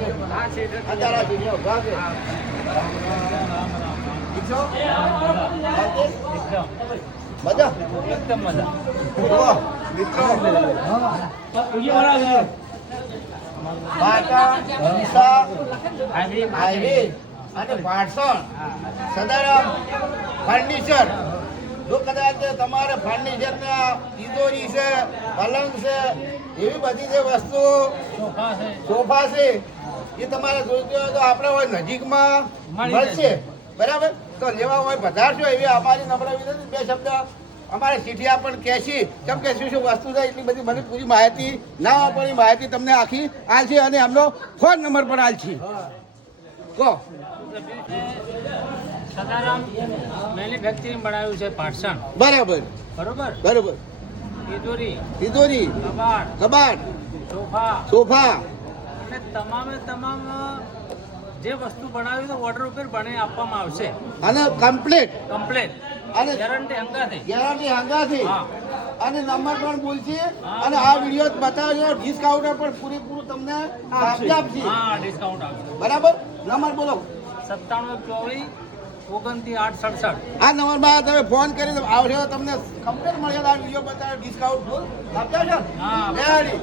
કે તારા જીને ઉભા કે મજા એકદમ મજા. મિત્રો પાટણ ડીસા હાઈવે અને પાટણ સદારામ ફર્નિચર. જો કદાચ તમારે ફર્નિચરના તિજોરી છે, પલંગ છે, એવી બધી જે વસ્તુ સોફા છે એ તમારે જોઈતી હોય તો આપણે હોય નજીકમાં મળશે. બરાબર, તો લેવા હોય વધારશો એવી અમારી નમ્ર વિનંતી. બે શબ્દ અમારે ચીઠિયા પણ કહેશી કેમ કે શું શું વસ્તુ છે એટલી બધી મને પૂરી માહિતી ના આપવાની માહિતી તમને આખી આલશે અને એમનો ફોન નંબર પણ આલશે. કહો. સદારામ મેન્યુફેક્ચરિંગ બનાવ્યું છે પાટણ. બરાબર બરોબર. બરોબર. તિજોરી, કબાટ, સોફા અને તમામ જે વસ્તુ બનાવી તો ઓર્ડર ઉપર બનાવી આપવામાં આવશે. અને કમ્પ્લીટ અને ગેરંટી હંગાથી અને નંબર પણ બોલશે અને આ વિડીયો બતાવજો. ડિસ્કાઉન્ટ પણ પૂરેપૂરું તમને આપશે. ડિસ્કાઉન્ટ આપશે. બરાબર, નંબર બોલો. 9724 29 867. આ નંબરમાં તમે ફોન કરી આવશો તમને કમ્પ્લીટ મળશે. આ વિડીયો બતાવે ડિસ્કાઉન્ટ ફૂલ આપ્યા છે. હા. રેડી.